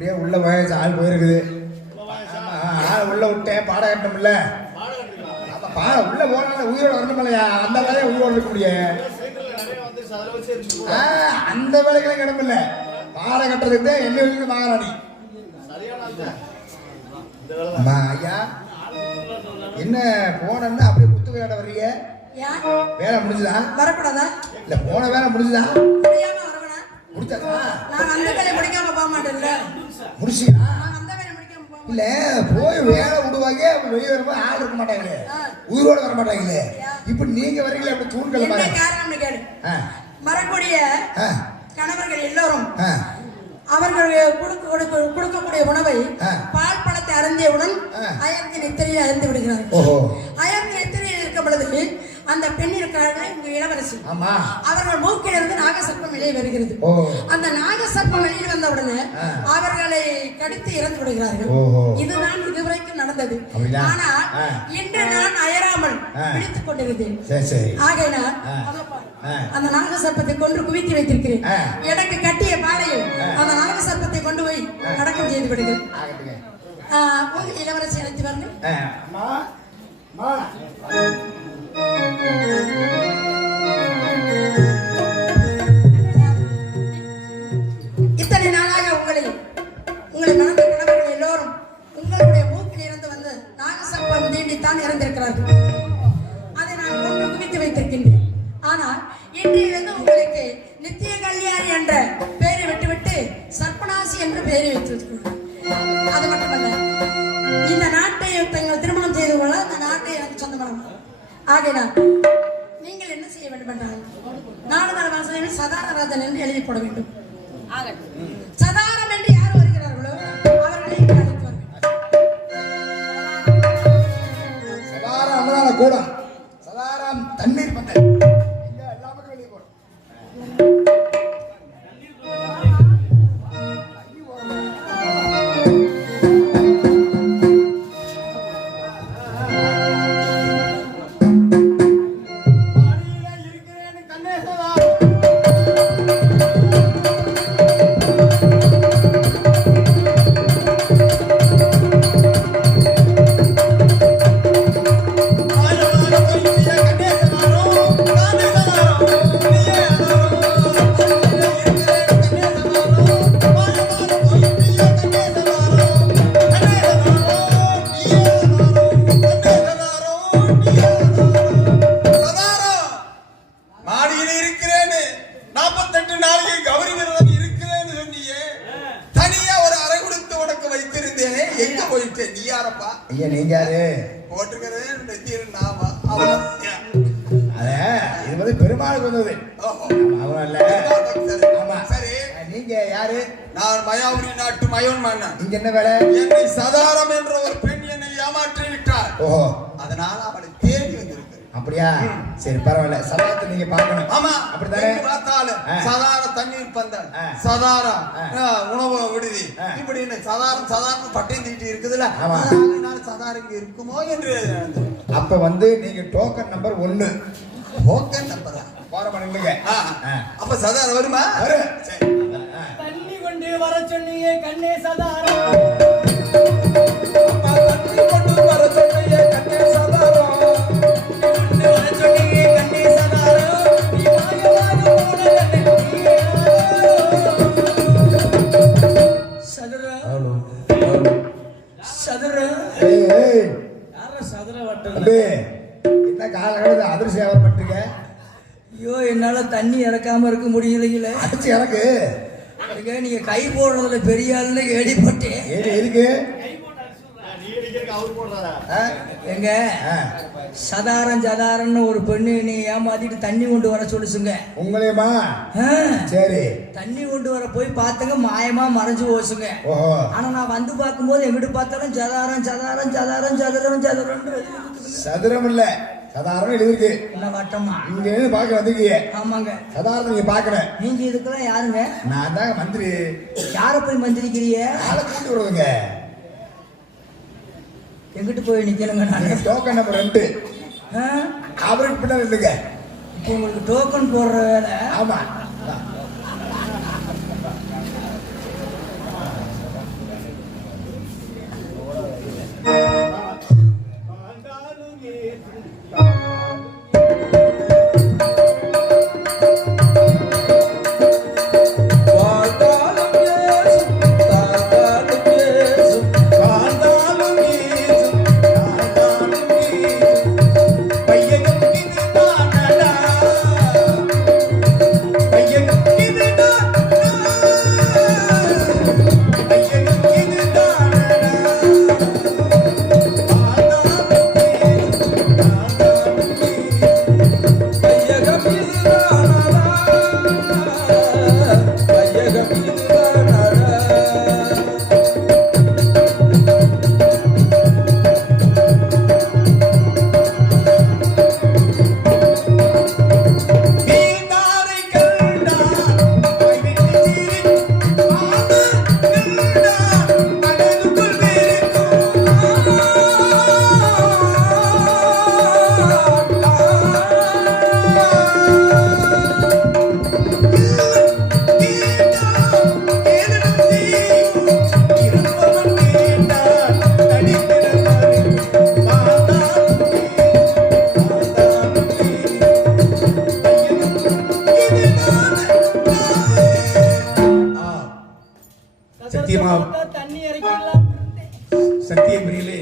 இப்படியே உள்ள வயசு ஆள் போயிருக்குது. ஆமா, ஆள் உள்ள விட்டேன் பாட கட்டணும்ல பாட உள்ள போனால உயிரோட வரணுமில்லையா அந்த வேலையை உயிரோட இருக்க முடியும் ஆ, அந்த வேலைக்கெல்லாம் கிடமில்ல பாட கட்டுறதுக்கு என்ன இருக்கு மகாராணி. ஐயா என்ன போனோம்னா அப்படியே குத்து விளையாட வர்றீங்க? வேலை முடிஞ்சுதா? வரக்கூடாதா? இல்ல போன வேலை முடிஞ்சுதா? முடியாம வரக்கூடா முடிச்சதா நான் அந்த வேலையை முடிக்காம போக மாட்டேன்ல. முடிச்சீங்களா இல்ல போய் வேலை விடுவாங்க வெளியே வரும்போது ஆள் இருக்க மாட்டாங்களே. உயிரோட வர மாட்டாங்களே. இப்ப நீங்க வரீங்களே அப்படி தூண்கள் ஆ, வரக்கூடிய கணவர்கள் எல்லோரும். அவர்கள் கொடுக்க கொடுக்க கொடுக்கக்கூடிய உணவை. பால் பழத்தை அருந்தியவுடன். அயர்த்தி நித்திரையை அருந்து விடுகிறார்கள் ஓஹோ. அயர்த்தி நித்திரையில் இருக்கும் பொழுது அந்த பெண் இருக்கிறார்கள் இங்கு இளவரசி ஆமா அவர்கள் மூக்கிலிருந்து நாகசர்ப்பம் வெளியே வருகிறது அந்த நாகசர்ப்பம் வெளியில் வந்த உடனே. அவர்களை கடித்து இறந்து விடுகிறார்கள். இதுதான் இதுவரைக்கும் நடந்தது? ஆனால். இன்று நான் அயராமல். பிடித்துக் கொண்டிருந்தேன் சரி சரி ஆகையினால். அந்த நாகசர்ப்பத்தை கொன்று குவித்து வைத்திருக்கிறேன். எனக்கு கட்டிய பாடையில். அந்த நாகசர்ப்பத்தை கொண்டு போய் அடக்கம் செய்து விடுங்கள் இளவரசி அழைத்து வாருங்கள் ஆ, அம்மா அம்மா இத்தனை நாளாக உங்களை உங்களை மணந்த கணவர்கள் எல்லோரும் உங்களுடைய மூக்கில் இருந்து வந்து நாகசர்ப்பம் தீண்டித்தான் இறந்திருக்கிறார்கள். அதை நான் கொண்டு குவித்து வைத்திருக்கின்றேன். ஆனால் இன்றிலிருந்து உங்களுக்கு நித்திய கல்யாணி என்ற பெயரை விட்டுவிட்டு சர்ப்பநாசி என்று பெயரை வைத்திருக்கிறோம் அது மட்டுமல்ல இந்த நாட்டை தங்கள் திருமணம் செய்து கொள்ள அந்த நாட்டை எனக்கு சொந்தமான ஆகையினால் நீங்கள் என்ன செய்ய வேண்டும் என்றால் நாடு நல வாசலில் சதானராஜன் என்று எழுதி போட வேண்டும் சதாரம் என்று யார் வருகிறார்களோ அவர்களை அழைத்து. சதாரம் அன்னதான நீ யாரப்பா ஐயா நீங்க யாரு? போட்டிருக்கிறது நெத்தியிரு நாமா. அவன் அத இது வந்து பெருமாளுக்கு வந்தது. ஓஹோ. ஆமா, அவன் இல்ல சரி. ஆமா. சரி. நீங்க யாரு? நான் மயாபுரி நாட்டு மயோன் மன்னன். இங்க என்ன வேலை? என்னை சதாரம் என்ற ஒரு பெண் என்னை ஏமாற்றி விட்டாள் ஓஹோ. அதனால் அவளை தேடி வந்திருக்கிறேன். அப்படியா? சரி பரவாயில்ல. சதாரத்தை நீங்க பார்க்கணும். ஆமா அப்படித்தானே? பார்த்தாலும். சதார தண்ணீர் பந்தல். ஆ, உணவு விடுதி. இப்படின்னு சதாரம் சதாரம் பட்டையும் தீட்டி இருக்குதுல்ல? சதாரம் இங்க இருக்குமோ என்று. அப்ப வந்து நீங்க டோக்கன் நம்பர் ஒன்னு டோக்கன் நம்பரா போற பண்ணுங்க. அப்ப சதாரம் வருமா? வரும். சரி. தண்ணி கொண்டு வர சொன்னீங்க கண்ணே சதாரம். யார சதுர வட்டம் தம்பி என்ன கால கடந்து அதிர்ச்சி வியாபாரம் பண்ணிருக்க ஐயோ என்னால தண்ணி இறக்காம இருக்க முடியலைங்களே. அடிச்சு எனக்கு. அதுக்கு நீங்க கை போடுறதுல பெரிய ஆளுன்னு கேள்விப்பட்டேன். ஏடி ஆ? எங்க. சதாரம் சதாரம்னு ஒரு பெண்ணு நீ ஏமாத்திட்டு தண்ணி கொண்டு வர சொல்லுச்சுங்க. உங்களையுமா? சரி. தண்ணி கொண்டு வர போய் பார்த்தங்க மாயமா மறைஞ்சு போச்சுங்க. ஆனா நான் வந்து பார்க்கும்போது எங்கிட்டு பார்த்தாலும் சதாரம் சதாரம் சதாரம் சதுரம் சதுரம் சதுரம் இல்ல. சதாரம் எழுதிருக்கு என்ன வட்டமா இங்க இருந்து பார்க்க வந்திருக்கீங்க ஆமாங்க. சதாரத்தை நீங்க பார்க்கணும். நீங்க இதுக்கெல்லாம் யாருங்க? நான் தாங்க மந்திரி. யார போய் மந்திரிக்கிறீங்க? ஆளை கூட்டி விடுவதுங்க எங்கிட்டு போய் நிற்கணுங்க நான்? டோக்கன் நம்பர் ரெண்டு. அவருக்கு பின்னால் இல்லைங்க. இப்போ உங்களுக்கு டோக்கன் போடுற வேலை? ஆமாம் Thank சத்தியமா சத்தியபுரியிலே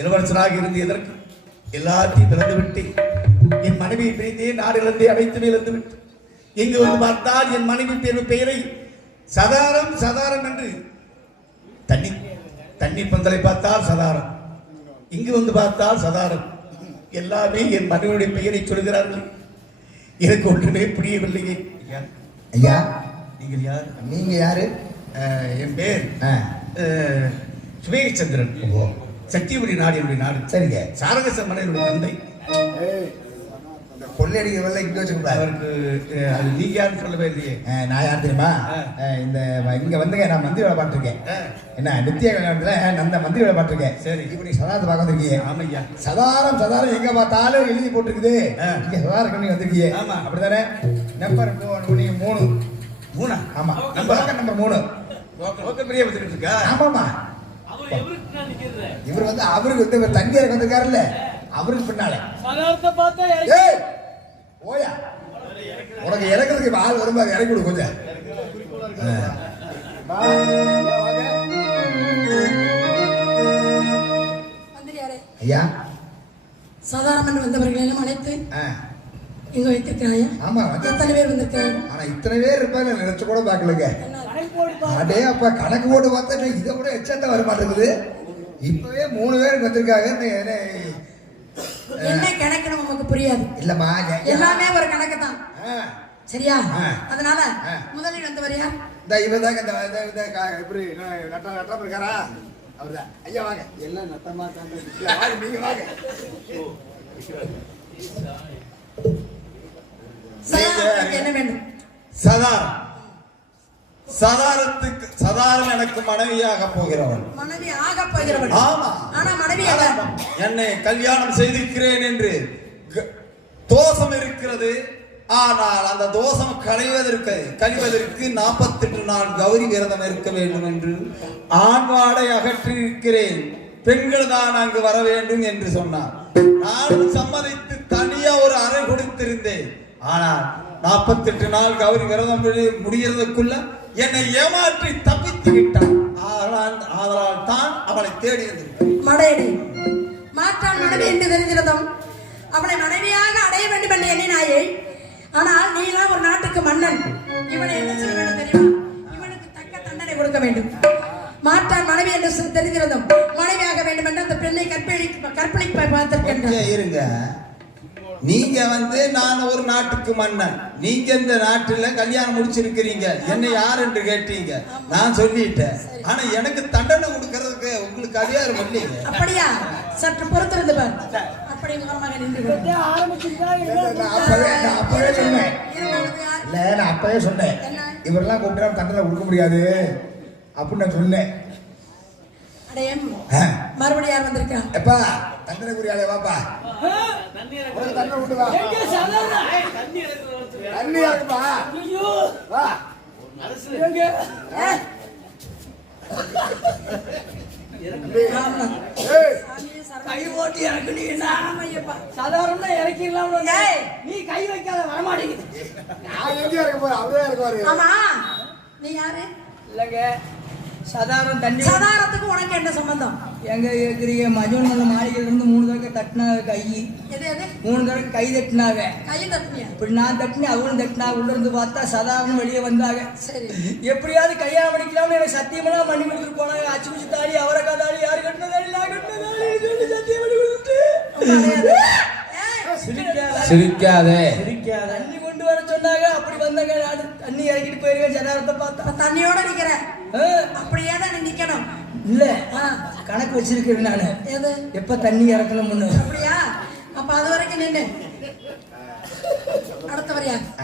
இளவரசராக இருந்து எதற்கு? எல்லாத்தையும் திறந்து விட்டு என் மனைவியை பிரிந்தே நாடிலிருந்தே அழைத்து இழந்து விட்டு இங்கு வந்து பார்த்தால் என் மனைவி பேரு பெயரை சதாரம் சதாரம் என்று தண்ணி தண்ணி பந்தலை பார்த்தால் சதாரம். இங்கு வந்து பார்த்தால் சதாரம். எல்லாமே என் மனைவியுடைய பெயரை சொல்கிறார்கள். எனக்கு ஒன்றுமே புரியவில்லையே. ஐயா, ஐயா நீங்கள் யார்? நீங்க யாரு? என் பேர் சுவேகச்சந்திரன். சக்திபுரி நாடு என்னுடைய நாடு. சரிங்க. சாரகச மன்னனுடைய தந்தை. கொள்ளையடிக்கிற இங்க வச்சுக்கூடாது அவருக்கு அது நீங்க யாருன்னு சொல்லவே இல்லையே. நான் யார் தெரியுமா? இந்த இங்க வந்துங்க நான் மந்திரி வேலை பார்த்துருக்கேன். என்ன நித்திய கல்யாணத்துல நான் மந்திரி வேலை பார்த்துருக்கேன். சரி. இப்போ நீ சதாரத்தை பார்க்க வந்திருக்கீங்க ஆமையா. சதாரம் சதாரம் எங்க பார்த்தாலும் எழுதி போட்டிருக்குது. இங்க சதாரம் கண்ணி வந்திருக்கீங்க ஆமா. அப்படிதானே நம்பர் மூணு மூணு. மூணா? ஆமா. நம்பர் நம்பர் மூணு. ஓகே பெரிய வச்சுட்டு இருக்கா ஆமாமா இவர் வந்து அவருக்கு வந்து இறக்க வந்திருக்காருல்ல. அவருக்கு பின்னால. ஓயா உனக்கு இறக்குறதுக்கு ஆள் வரும்போது இறக்கி விடு கொஞ்சம் ஐயா. சாதாரண வந்தவர்கள் எல்லாம் அழைத்து ஆ, இங்க வைத்திருக்கிறாயா? ஆமா எத்தனை பேர் வந்திருக்கிறார்கள் ஆனா இத்தனை பேர் இருப்பாங்க நினைச்சு கூட பார்க்கலங்க. அடே அப்ப கணக்கு போட்டு பார்த்தா இதை விட எச்சா வர மாட்டேங்குது. இப்பவே மூணு பேருக்கு வந்திருக்காங்க என்ன- என்ன? கணக்கு நமக்கு புரியாது. இல்லம்மா எல்லாமே ஒரு கணக்கு தான் சரியா. அதனால. முதலில் வந்தவர் யார் இந்த இவன் தாங்க இந்த இந்த- இப்படி நட்டா நட்டாம இருக்காரா? அவர்தான். ஐயா வாங்க. எல்லாம் நட்டமா வாங்க நீங்க வாங்க. என்ன வேண்டும் சதாரம் சதாரத்துக்கு சதாரம் எனக்கு மனைவியாக போகிறவன். மனைவி ஆக போகிறவள். ஆமா. ஆனா மனைவி என்னை? கல்யாணம் செய்திருக்கிறேன் என்று தோஷம் இருக்கிறது. ஆனால் அந்த தோஷம் களைவதற்கு கழிவதற்கு நாற்பத்தெட்டு நாள் கௌரி விரதம் இருக்க வேண்டும் என்று ஆண் வாடை அகற்றி இருக்கிறேன் பெண்கள் தான் அங்கு வர வேண்டும் என்று சொன்னார். நானும் சம்மதித்து ஆனால் நாற்பத்தெட்டு நாள் கௌரி விரதம் முடி- முடியறதுக்குள்ள என்னை ஏமாற்றி தப்பித்து விட்டான். ஆதலால் ஆதலால் தான் அவளை தேடி மடையடி மாற்றான் மனைவி என்று தெரிந்திருந்தோம் அவளை மனைவியாக அடைய வேண்டும் என்று எண்ணினாயே. ஆனால் நீலாம் ஒரு நாட்டுக்கு மன்னன். இவனை என்ன செய்ய வேண்டும் தெரியுமா? இவனுக்கு தக்க தண்டனை கொடுக்க வேண்டும். மாற்றான் மனைவி என்று தெரிந்திருந்தோம் மனைவியாக வேண்டும் என்று அந்த பெண்ணை கற்பழி கற்பழிப்பை பார்த்திருக்கின்றார் இருங்க. நீங்க வந்து நான் ஒரு நாட்டுக்கு மன்னன். நீங்க இந்த நாட்டுல கல்யாணம் முடிச்சிருக்கிறீங்க. என்ன யார் என்று கேட்டீங்க? நான் சொல்லிட்டேன். ஆனா எனக்கு தண்டனை கொடுக்கறதுக்கு உங்களுக்கு அதிகாரம் இல்லைங்க அப்படியா? சற்று பொறுத்திருந்து பார். அப்படி அப்பவே அப்பவே சொன்னேன்? இல்ல நான் அப்பவே சொன்னேன். இவரெல்லாம் கூப்பிட்டா தண்டனை கொடுக்க முடியாது. அப்படின்னு நான் சொன்னேன். மறுபடியும் யார் வந்திருக்கிறான் எப்பா தண்டனை குறியாலே வாப்பா. உனக்கு தண்டனை விட்டு வா. தண்ணி இருக்குப்பா ஐயோ. வா. கை ஓட்டி இறக்குனீங்கன்னா சாதாரண இறக்கிடலாம். நீ கை வைக்காத வரமாட்டேங்குது. நான் எங்க இருக்க போறேன்? அவரே இருக்காரு ஆமா. நீ யாரு? இல்லைங்க. சாதாரண தண்ணி சதாரத்துக்கு உனக்கு என்ன சம்பந்தம்? எங்க கேக்குறீங்க மஜோன் மலை மாளிகையில இருந்து மூணு தடவை தட்டினாங்க கை. மூணு தடவை கை தட்டினாங்க. கை தட்டுனியா? இப்படி நான் தட்டினேன் அவங்களும் தட்டினா உள்ள இருந்து பார்த்தா சாதாரண வெளியே வந்தாங்க. சரி. எப்படியாவது கல்யாணம் பண்ணிக்கலாம்னு எனக்கு சத்தியமெல்லாம் பண்ணி கொடுத்துட்டு போனாங்க. அச்சு குச்சி தாலி அவரை தாலி யாரு கட்டின தாலி நான் கட்டின தாலி சொல்லி சத்தியம் பண்ணி கொடுத்துட்டு. சிரிக்காத. சிரிக்காதே. தண்ணி கொண்டு வர சொன்னாங்க. அப்படி வந்தாங்க. நான் தண்ணி இறக்கிட்டு போயிருக்கேன். ஜனாரத்தை பார்த்தா. தண்ணியோட நிக்கிற ஆ, அப்படியே தான் நிக்கணும். இல்ல. ஆ, கணக்கு வச்சிருக்கிறேன் நானு. எப்ப தண்ணி இறக்கணும்னு. அப்படியா? அப்ப அது வரைக்கும் நின்னு.